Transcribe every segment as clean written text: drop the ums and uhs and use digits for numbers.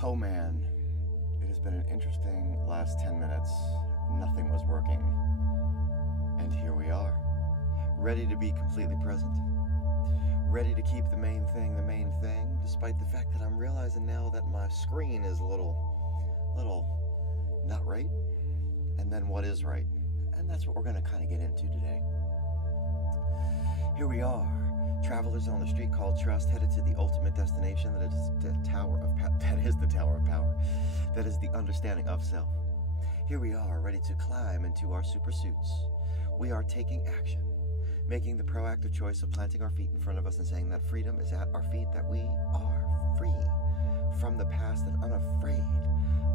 Oh man, it has been an interesting last 10 minutes. Nothing was working. And here we are, ready to be completely present. Ready to keep the main thing, despite the fact that I'm realizing now that my screen is a little not right. And then what is right? And that's what we're going to kind of get into today. Here we are, travelers on the street called trust, headed to the ultimate destination that is the Tower of Power, that is the understanding of self. Here we are, ready to climb into our super suits. We are taking action, making the proactive choice of planting our feet in front of us and saying that freedom is at our feet, that we are free from the past and unafraid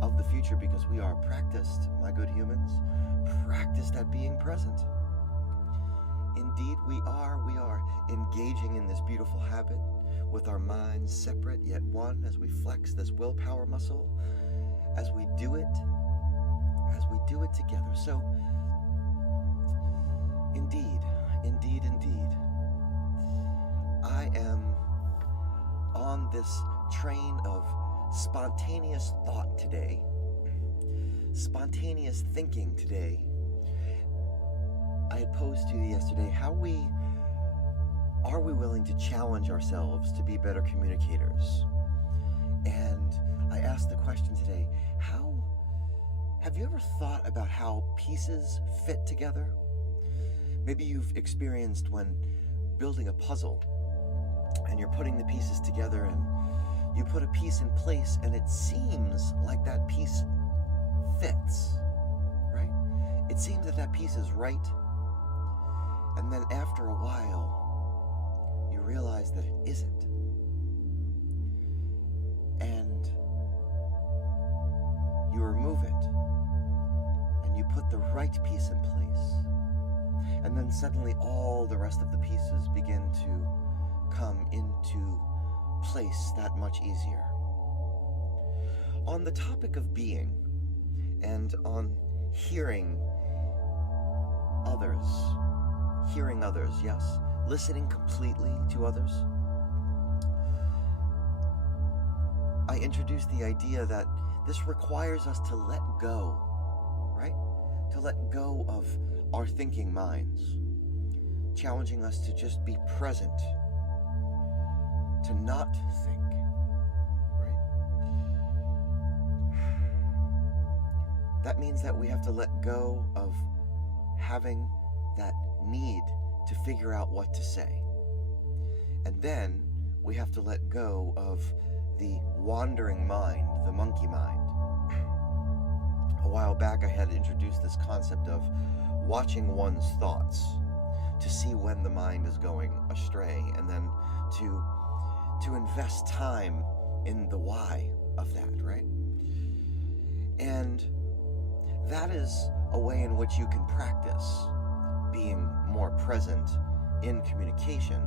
of the future because we are practiced, my good humans, practiced at being present. Indeed, we are engaging in this beautiful habit with our minds separate yet one as we flex this willpower muscle, as we do it together. So, indeed, I am on this train of spontaneous thought today, spontaneous thinking today. I had posed to you yesterday, are we willing to challenge ourselves to be better communicators? And I asked the question today, have you ever thought about how pieces fit together? Maybe you've experienced when building a puzzle and you're putting the pieces together and you put a piece in place and it seems like that piece fits, right? It seems that piece is right. And then after a while, you realize that it isn't. And you remove it. And you put the right piece in place. And then suddenly all the rest of the pieces begin to come into place that much easier. On the topic of being and on hearing others, yes, listening completely to others, I introduced the idea that this requires us to let go, right? To let go of our thinking minds, challenging us to just be present, to not think, right? That means that we have to let go of having that need to figure out what to say. And then we have to let go of the wandering mind, the monkey mind. A while back I had introduced this concept of watching one's thoughts to see when the mind is going astray, and then to invest time in the why of that, right? And that is a way in which you can practice being more present in communication,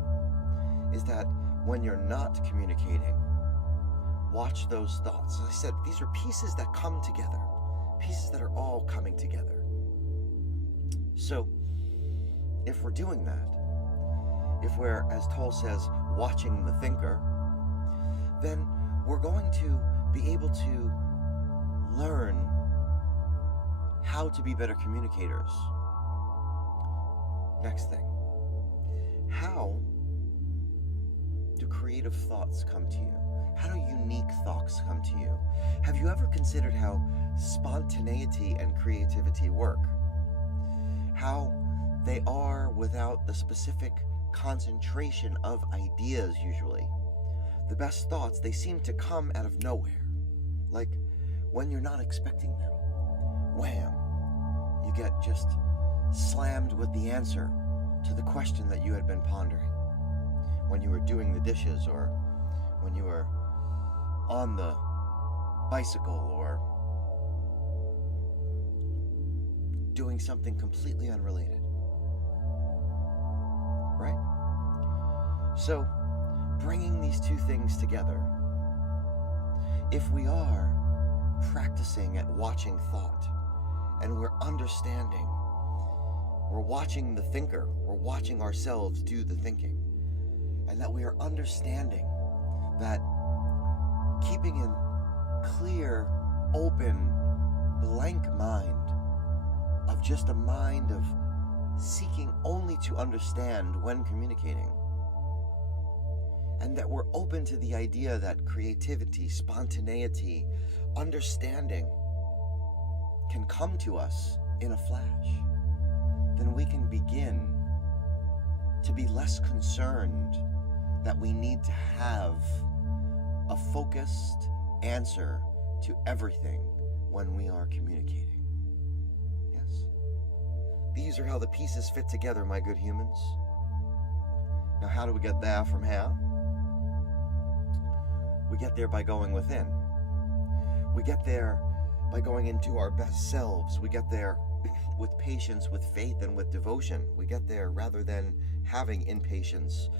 is that when you're not communicating, watch those thoughts. As I said, these are pieces that come together, pieces that are all coming together. So, if we're doing that, if we're, as Toll says, watching the thinker, then we're going to be able to learn how to be better communicators. Next thing, how do creative thoughts come to you? How do unique thoughts come to you? Have you ever considered how spontaneity and creativity work? How they are without the specific concentration of ideas usually. The best thoughts, they seem to come out of nowhere. Like when you're not expecting them. Wham! You get just slammed with the answer to the question that you had been pondering when you were doing the dishes, or when you were on the bicycle, or doing something completely unrelated, right? So, bringing these two things together, if we are practicing at watching thought, and we're understanding, we're watching the thinker, we're watching ourselves do the thinking, and that we are understanding that keeping in open, blank mind, of just a mind of seeking only to understand when communicating. And that we're open to the idea that creativity, spontaneity, understanding can come to us in a flash, then we can begin to be less concerned that we need to have a focused answer to everything when we are communicating. Yes. These are how the pieces fit together, my good humans. Now, how do we get there from here? We get there by going within. We get there by going into our best selves. We get there with patience, with faith, and with devotion. We get there rather than having impatience,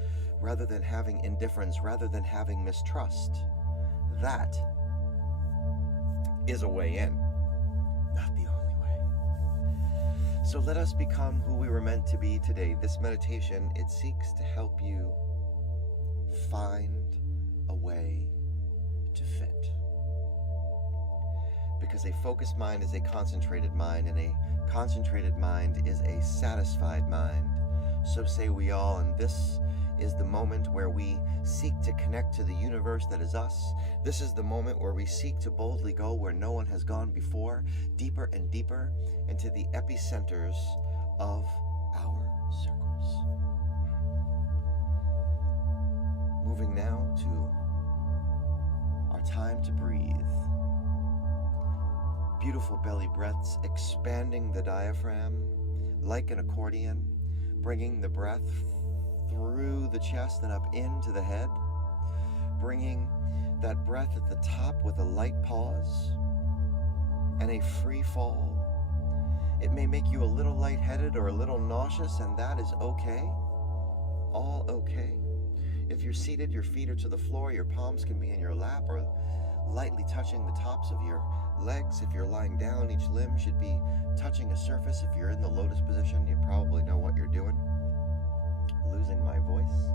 rather than having indifference, rather than having mistrust. That is a way in, not the only way. So let us become who we were meant to be today. This meditation, it seeks to help you find a way to fit. Because a focused mind is a concentrated mind, and a concentrated mind is a satisfied mind. So say we all, and this is the moment where we seek to connect to the universe that is us. This is the moment where we seek to boldly go where no one has gone before, deeper and deeper into the epicenters of our circles. Moving now to our time to breathe. Beautiful belly breaths, expanding the diaphragm like an accordion, bringing the breath through the chest and up into the head, bringing that breath at the top with a light pause and a free fall. It may make you a little lightheaded or a little nauseous, and that is okay. All okay. If you're seated, your feet are to the floor, your palms can be in your lap or lightly touching the tops of your legs. If you're lying down, each limb should be touching a surface. If you're in the lotus position, you probably know what you're doing. Losing my voice.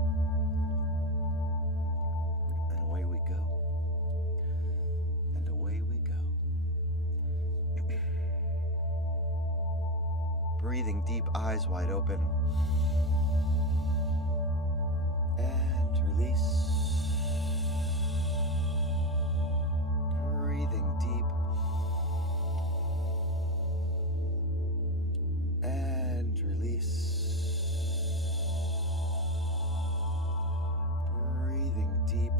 And away we go. And away we go. Breathing deep, eyes wide open. And release. Breathing deep. And release. Breathing deep.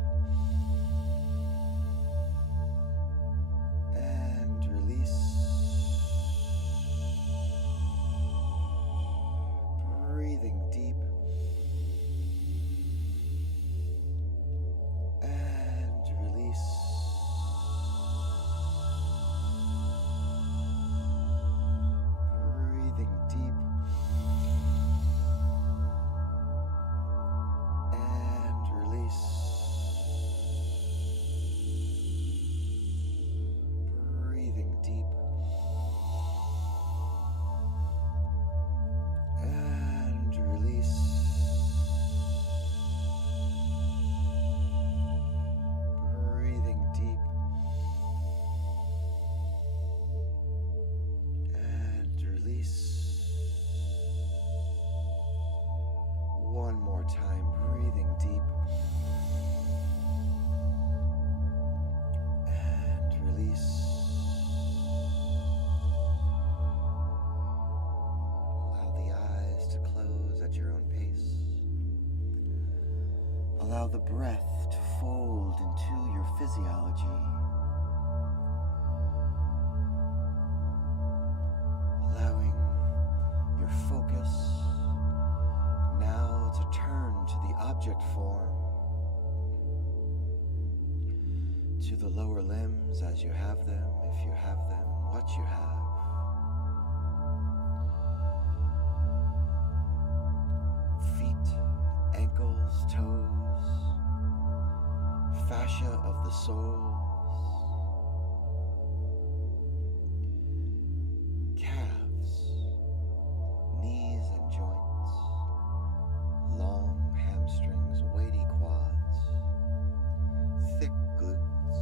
And release. Breathing deep. And release. Breathing deep. And release. Breathing deep. And release. Breathing deep. And release. One more time, breathing deep. And release. Allow the eyes to close at your own pace. Allow the breath to fold into your physiology. Allowing your focus now to turn to the object form, to the lower limbs as you have them, if you have them, what you have. Feet, ankles, toes, fascia of the soles, calves, knees and joints, long hamstrings, weighty quads, thick glutes,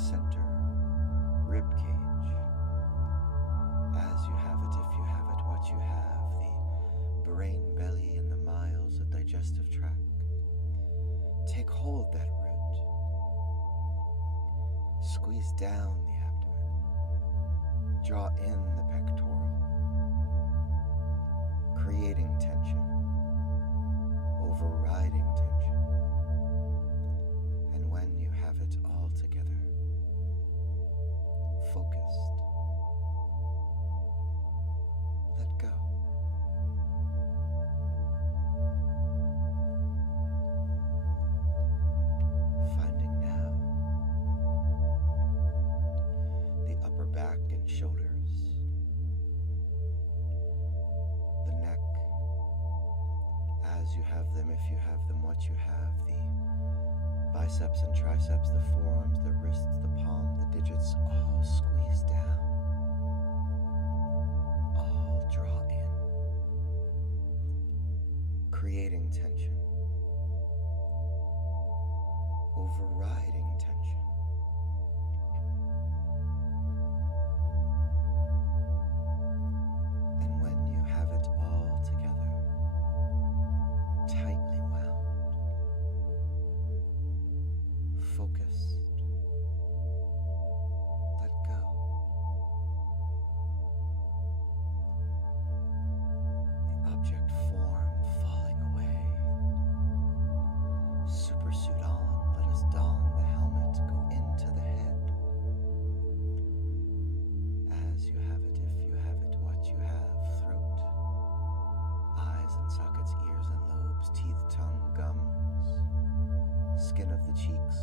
center rib cage. As you have it, if you have it, what you have, the brain belly and the miles of digestive tract. Take hold that root. Squeeze down the abdomen. Draw in the pectoral, creating tension, overriding tension. And when you have it all together, focused, let go. Finding now the upper back and shoulders, the neck, as you have them, if you have them, what you have, the biceps and triceps, the forearms, the wrists, the palm, the digits, all squeeze down, all draw in, creating tension, overriding tension. And when you have it all together, tightly wound, focused, let go. The object form falling away. Supersuit on, let us don the helmet, go into the head. As you have it, if you have it, what you have, throat, eyes and sockets, ears and lobes, teeth, tongue, gums, skin of the cheeks,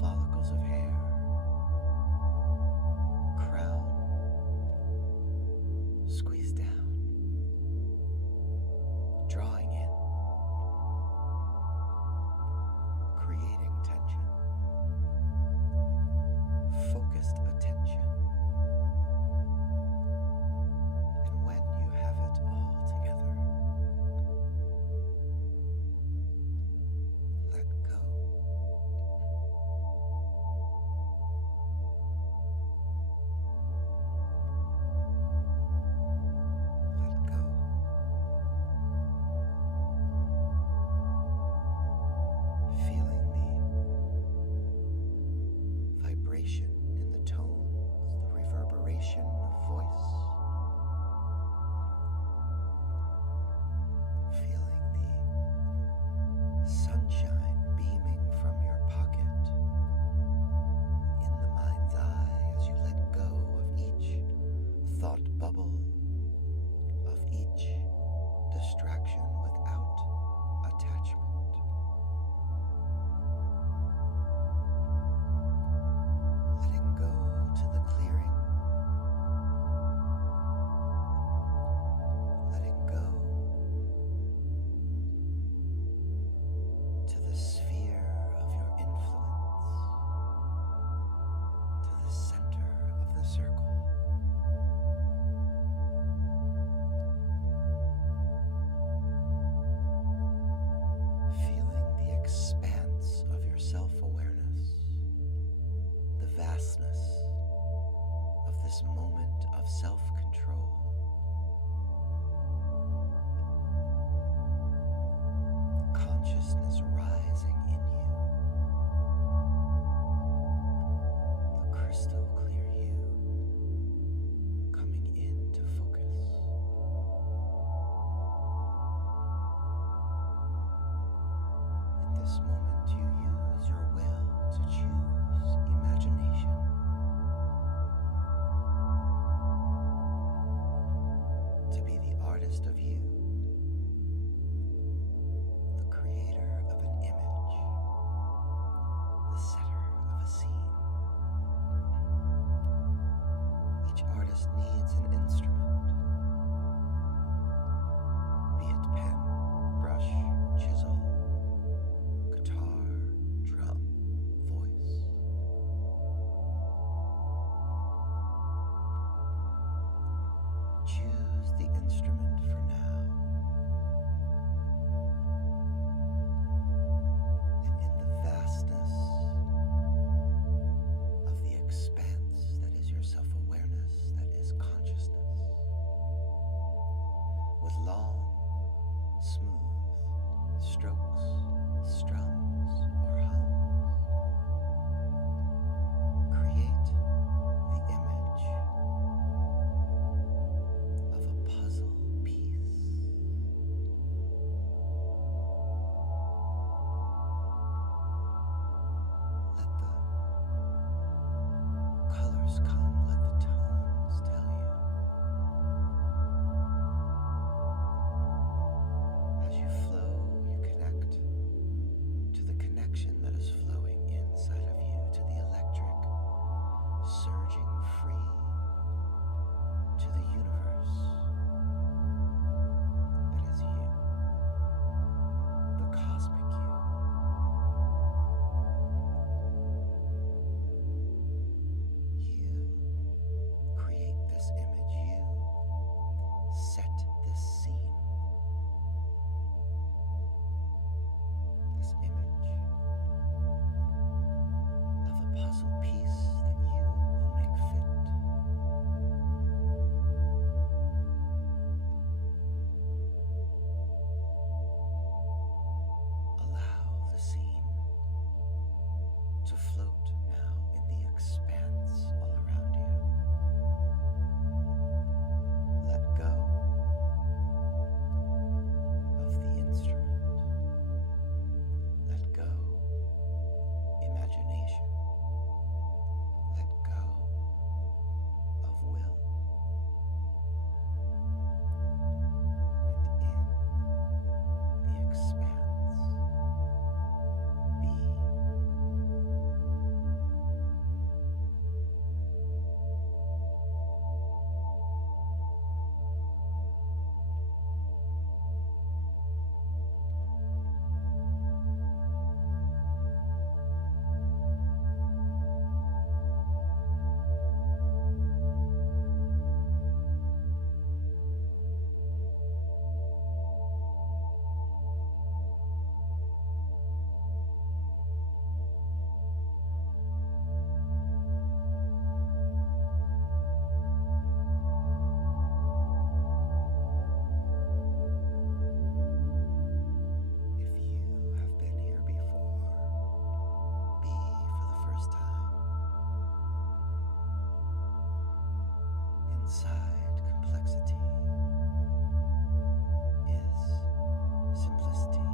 follicles of hair, crown, squeeze down, drawing in, creating tension, focused attention. And when you have it all together, let go. Let go. Feeling the vibration in the tones, the reverberation of voice. Feeling the sunshine beaming from your pocket in the mind's eye as you let go of each thought bubble, of each distraction without attachment. Letting go to the clearing, letting go to the sphere of your influence, to the center of the circle. Feeling the expanse of your self-awareness, the vastness of this moment of self-control. Consciousness rising in you, the crystal clear you coming into focus. In this moment, you use your will to choose imagination. To be the artist of you, the creator of an image, the setter of a scene. Each artist needs an instrument, be it pen, brush, chisel, guitar, drum, voice. Choose the instrument for now. And in the vastness inside complexity is simplicity.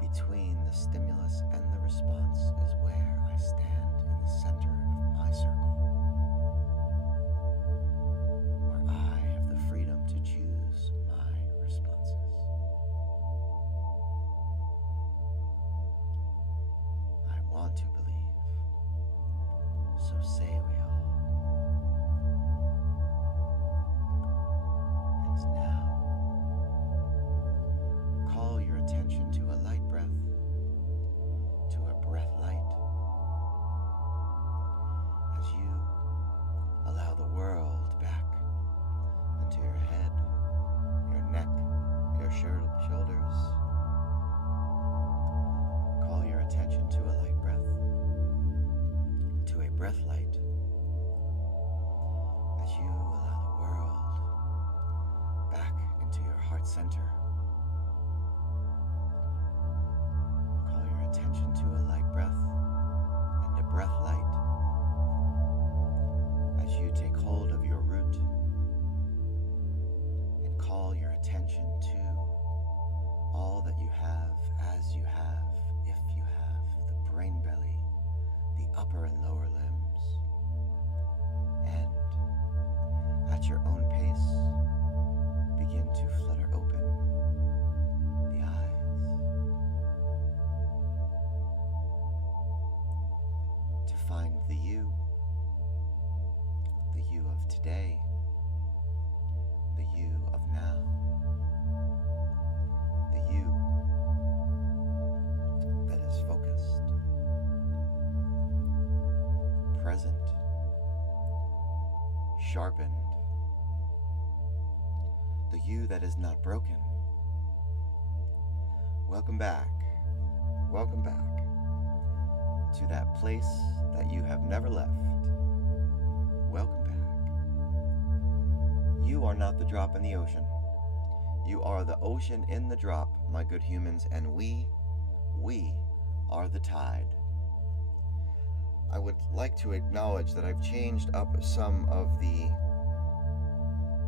Between the stimulus and the response is where I stand in the center of my circle, where I have the freedom to choose my responses. I want to believe, so say we all. And now, call your attention to a light breath, to a breath light, as you allow the world back into your head, your neck, your shoulders. Call your attention to a light breath, to a breath light, as you allow the world back into your heart center. Attention to a light breath and a breath light as you take hold of your root and call your attention to all that you have as you have, if you have the brain belly, the upper and lower limbs, and at your own pace begin to flutter open the eyes. Find the you of today, the you of now, the you that is focused, present, sharpened, the you that is not broken. Welcome back. Welcome back. to that place that you have never left. Welcome back. You are not the drop in the ocean. You are the ocean in the drop, my good humans, and we are the tide. I would like to acknowledge that I've changed up some of the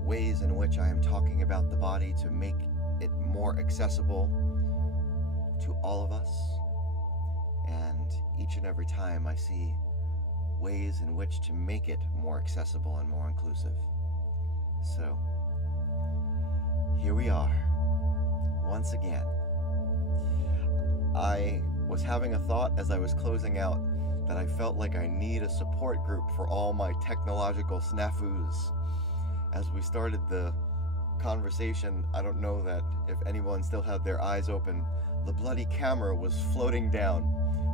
ways in which I am talking about the body to make it more accessible to all of us. And each and every time I see ways in which to make it more accessible and more inclusive. So, here we are, once again. I was having a thought as I was closing out that I felt like I need a support group for all my technological snafus. As we started the conversation, I don't know that if anyone still had their eyes open, the bloody camera was floating down.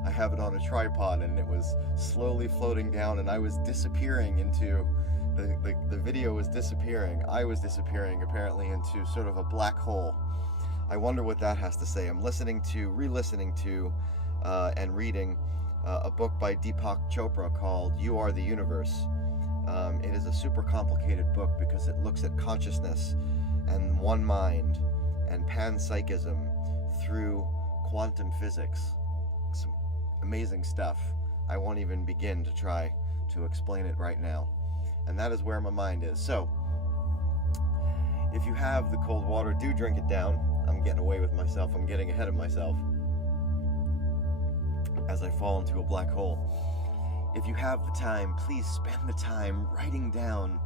I have it on a tripod and it was slowly floating down, and I was disappearing into the video was disappearing. I was disappearing apparently into sort of a black hole. I wonder what that has to say. I'm re-listening to and reading a book by Deepak Chopra called You Are the Universe. It is a super complicated book because it looks at consciousness and one mind and panpsychism through quantum physics. Some amazing stuff. I won't even begin to try to explain it right now. And that is where my mind is. So, if you have the cold water, do drink it down. I'm getting away with myself. I'm getting ahead of myself as I fall into a black hole. If you have the time, please spend the time writing down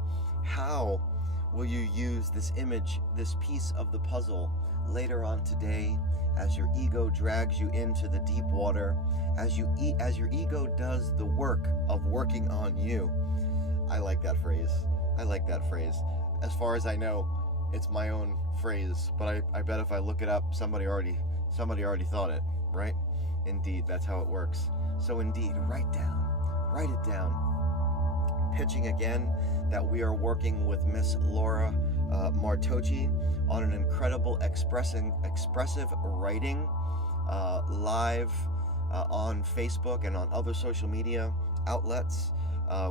how will you use this image, this piece of the puzzle later on today as your ego drags you into the deep water, as your ego does the work of working on you. I like that phrase. As far as I know, it's my own phrase, but I bet if I look it up, somebody already thought it, right? Indeed, that's how it works. So indeed, write it down. Pitching again that we are working with Miss Laura Martocci on an incredible expressive writing live on Facebook and on other social media outlets,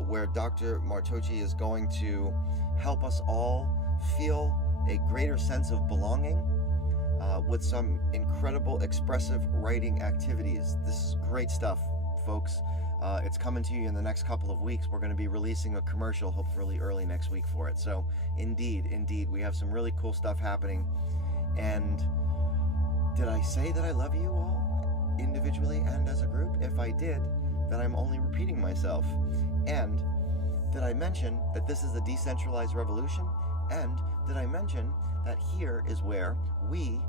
where Dr. Martocci is going to help us all feel a greater sense of belonging with some incredible expressive writing activities. This is great stuff, folks. It's coming to you in the next couple of weeks. We're going to be releasing a commercial hopefully early next week for it. So indeed, we have some really cool stuff happening. And did I say that I love you all individually and as a group? If I did, then I'm only repeating myself. And did I mention that this is a decentralized revolution? And did I mention that here is where we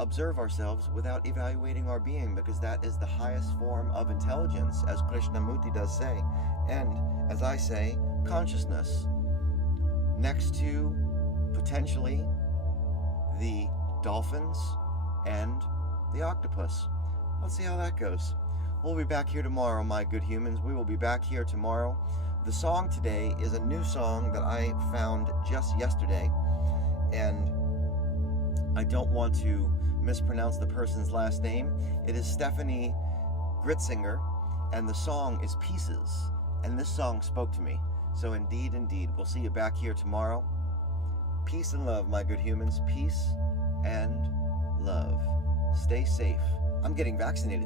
observe ourselves without evaluating our being, because that is the highest form of intelligence, as Krishnamurti does say, and as I say, consciousness, next to potentially the dolphins and the octopus. Let's see how that goes. We'll be back here tomorrow, my good humans. We will be back here tomorrow. The song today is a new song that I found just yesterday, and I don't want to mispronounce the person's last name. It is Stephanie Gritzinger, and the song is Pieces, and this song spoke to me. So indeed, we'll see you back here tomorrow. Peace and love, my good humans. Peace and love. Stay safe. I'm getting vaccinated.